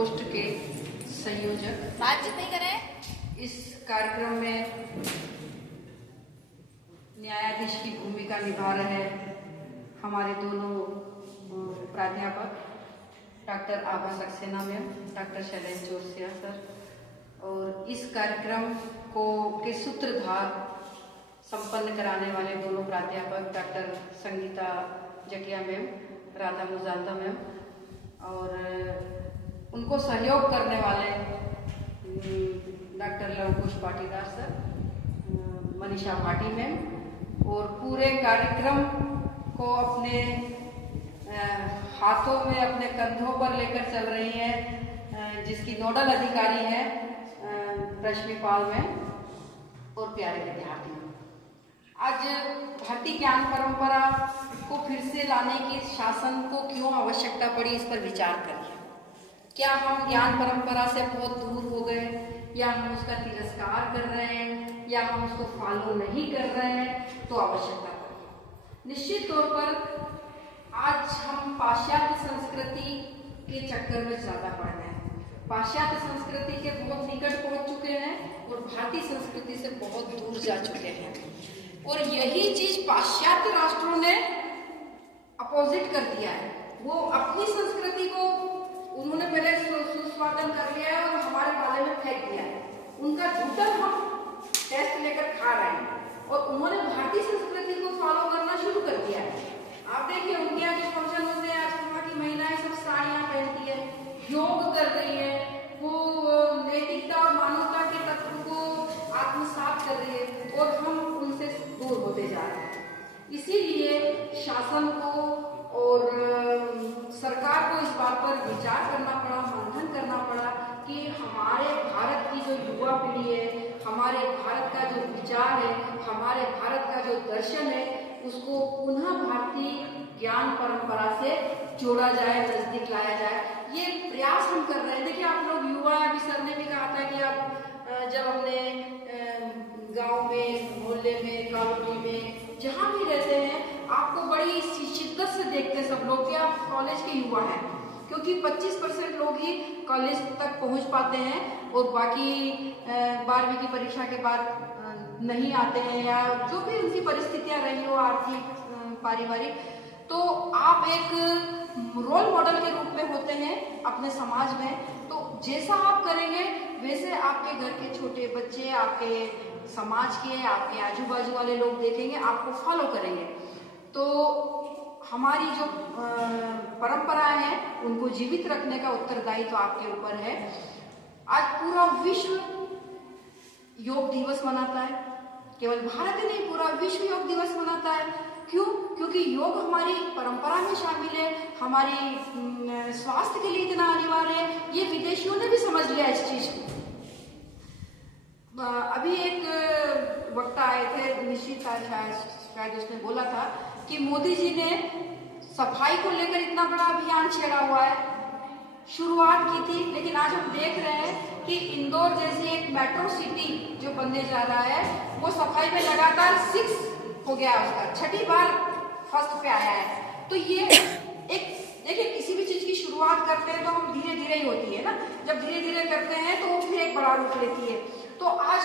प्रकोष्ठ के संयोजक बातचीत नहीं करें। इस कार्यक्रम में न्यायाधीश की भूमिका निभा रहे हमारे दोनों प्राध्यापक doctor Abha Saxena ma'am, doctor Shailesh Joshiya sir, और इस कार्यक्रम के सूत्रधार संपन्न कराने वाले दोनों प्राध्यापक doctor Sangeeta Zakia ma'am, Radha Mujalda ma'am, और उनको सहयोग करने वाले doctor Luvkush Patidar sir, Manisha Bhati ma'am, और पूरे कार्यक्रम को अपने हाथों में, अपने कंधों पर लेकर चल रही हैं जिसकी नोडल अधिकारी हैं रश्मि पाल मैम, और प्यारे विद्यार्थी। आज भारतीय ज्ञान परंपरा को फिर से लाने की शासन को क्यों आवश्यकता पड़ी, इस पर विचार करिए। क्या हम ज्ञान परंपरा से बहुत दूर हो गए, या हम उसका तिरस्कार कर रहे हैं, या हम उसको फॉलो नहीं कर रहे हैं? तो आवश्यकता पड़ी। निश्चित तौर पर आज हम पाश्चात्य संस्कृति के चक्कर में ज्यादा पड़ रहे हैं। पाश्चात्य संस्कृति के बहुत निकट पहुंच चुके हैं और भारतीय संस्कृति से बहुत दूर जा चुके हैं, और यही चीज पाश्चात्य राष्ट्रों ने अपोजिट कर दिया है। वो अपनी संस्कृति को उन्होंने पहले सुस्वागत कर लिया है और हमारे पाले में फेंक दिया है। उनका झूठन हम टेस्ट लेकर खा रहे हैं, और उन्होंने भारतीय संस्कृति को फॉलो करना शुरू कर दिया है। आप देखिए उनके यहाँ जो फंक्शन होते हैं, आज वहाँ की महिलाएं सब साड़ियाँ पहनती है, योग कर रही है, वो नैतिकता और मानवता के तत्व को आत्मसात कर रही है, और हम उनसे दूर होते जा रहे हैं। इसीलिए शासन को और सरकार को इस बात पर विचार करना पड़ा, मंथन करना पड़ा कि हमारे भारत की जो युवा पीढ़ी है, हमारे भारत का जो विचार है, हमारे भारत का जो दर्शन है, उसको पुनः भारतीय ज्ञान परंपरा से जोड़ा जाए, नजदीक लाया जाए। ये प्रयास हम कर रहे हैं। देखिए आप लोग युवा, अभी सर ने भी कहा था कि आप जब अपने गांव में, मोहल्ले में, कॉलोनी में, जहां भी रहते हैं, आपको बड़ी शिद्दत से देखते सब लोग कि आप कॉलेज के युवा हैं, क्योंकि 25% लोग ही कॉलेज तक पहुंच पाते हैं और बाकी 12वीं की परीक्षा के बाद नहीं आते हैं, या जो भी उनकी परिस्थितियां रही हो, आर्थिक, पारिवारिक। तो आप एक रोल मॉडल के रूप में होते हैं अपने समाज में। तो जैसा आप करेंगे वैसे आपके घर के छोटे बच्चे, आपके समाज के, आपके आजू बाजू वाले लोग देखेंगे, आपको फॉलो करेंगे। तो हमारी जो परंपरा है उनको जीवित रखने का उत्तरदायित्व तो आपके ऊपर है। आज पूरा विश्व योग दिवस मनाता है, केवल भारत ही नहीं, पूरा विश्व योग दिवस मनाता है। क्यों? क्योंकि योग हमारी परंपरा में शामिल है, हमारी स्वास्थ्य के लिए इतना अनिवार्य है। ये विदेशियों ने भी समझ लिया इस चीज को। अभी एक वक्ता आए थे, निश्चित शायद उसने बोला था कि मोदी जी ने सफाई को लेकर इतना बड़ा अभियान छेड़ा हुआ है, शुरुआत की थी, लेकिन आज हम देख रहे हैं कि इंदौर जैसी एक मेट्रो सिटी जो बनने जा रहा है, वो सफाई में लगातार 6 हो गया, उसका 6ठी बार फर्स्ट पे आया है। तो ये एक देखिए, किसी भी चीज की शुरुआत करते हैं तो हम धीरे धीरे ही होती है ना, जब धीरे धीरे करते हैं तो वो फिर एक बड़ा रूप लेती है। तो आज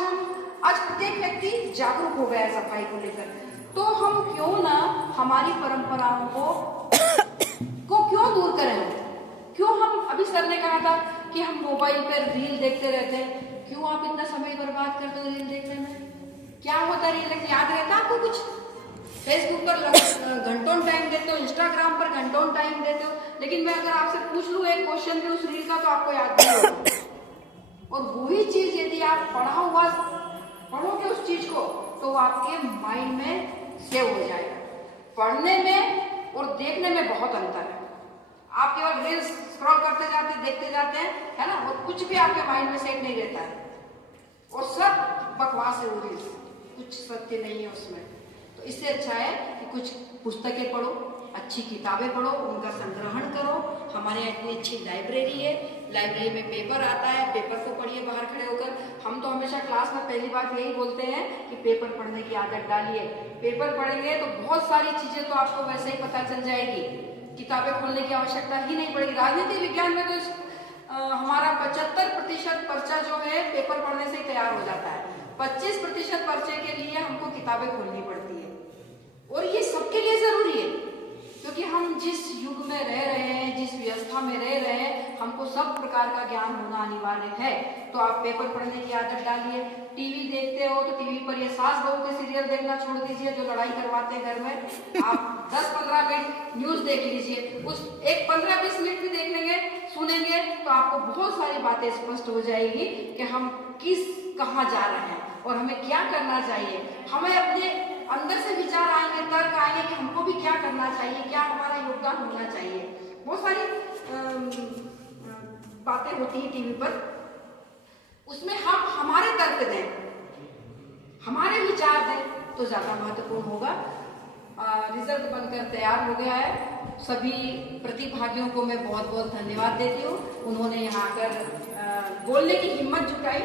प्रत्येक व्यक्ति जागरूक हो गया है सफाई को लेकर। तो हम क्यों ना हमारी परंपराओं को क्यों दूर करें? क्यों हम, अभी सर ने कहा था कि हम मोबाइल पर रील देखते रहते हैं, क्यों आप इतना समय बर्बाद करते हो रील देखने में? क्या होता है रील? याद रहता आपको कुछ? फेसबुक पर घंटों टाइम देते हो, इंस्टाग्राम पर घंटों टाइम देते हो, लेकिन मैं अगर आपसे पूछ लूं एक क्वेश्चन भी उस रील का, तो आपको याद नहीं होगा। और वही चीज यदि आप पढ़ोगे उस चीज को, तो आपके माइंड में सेव हो जाएगा। पढ़ने में और देखने में बहुत अंतर है। आप केवल रील्स स्क्रॉल करते जाते, देखते जाते हैं, है ना, और कुछ भी आपके माइंड में सेव नहीं रहता है, और सब बकवास है वो रील्स, कुछ सत्य नहीं है उसमें। तो इससे अच्छा है कि कुछ पुस्तकें पढ़ो, अच्छी किताबें पढ़ो, उनका संग्रहण करो। हमारे यहाँ इतनी अच्छी लाइब्रेरी है, लाइब्रेरी में पेपर आता है, पेपर को पढ़िए बाहर खड़े होकर। हम तो हमेशा क्लास में पहली बात यही बोलते हैं कि पेपर पढ़ने की आदत डालिए। पेपर पढ़ेंगे तो बहुत सारी चीजें तो आपको वैसे ही पता चल जाएगी, किताबें खोलने की आवश्यकता ही नहीं पड़ेगी। राजनीति विज्ञान में तो हमारे 25% पर्चा जो है पेपर पढ़ने से तैयार हो जाता है। 25% पर्चे के लिए हमको किताबें खोलनी पड़ती है, और ये सबके लिए जरूरी है, क्योंकि हम जिस युग में रह रहे हैं, जिस व्यवस्था में रह रहे हैं, हमको सब प्रकार का ज्ञान होना अनिवार्य है। तो आप पेपर पढ़ने की आदत डालिए। टीवी देखते हो तो टीवी पर ये सास बहू के सीरियल देखना छोड़ दीजिए जो लड़ाई करवाते हैं घर में। आप 10-15 मिनट न्यूज देख लीजिए, उस एक 15-20 मिनट भी देख लेंगे, सुनेंगे, तो आपको बहुत सारी बातें स्पष्ट हो जाएगी कि हम कहाँ जा रहे हैं और हमें क्या करना चाहिए। हमें अपने अंदर से विचार आएंगे, तर्क आएंगे कि हमको भी क्या करना चाहिए, क्या हमारा योगदान होना चाहिए। बहुत सारी बातें होती है टीवी पर, उसमें हम हमारे तर्क दें, हमारे विचार दें तो ज्यादा महत्वपूर्ण होगा। रिजल्ट बनकर तैयार हो गया है। सभी प्रतिभागियों को मैं बहुत बहुत धन्यवाद देती हूँ, उन्होंने यहाँ आकर बोलने की हिम्मत जुटाई।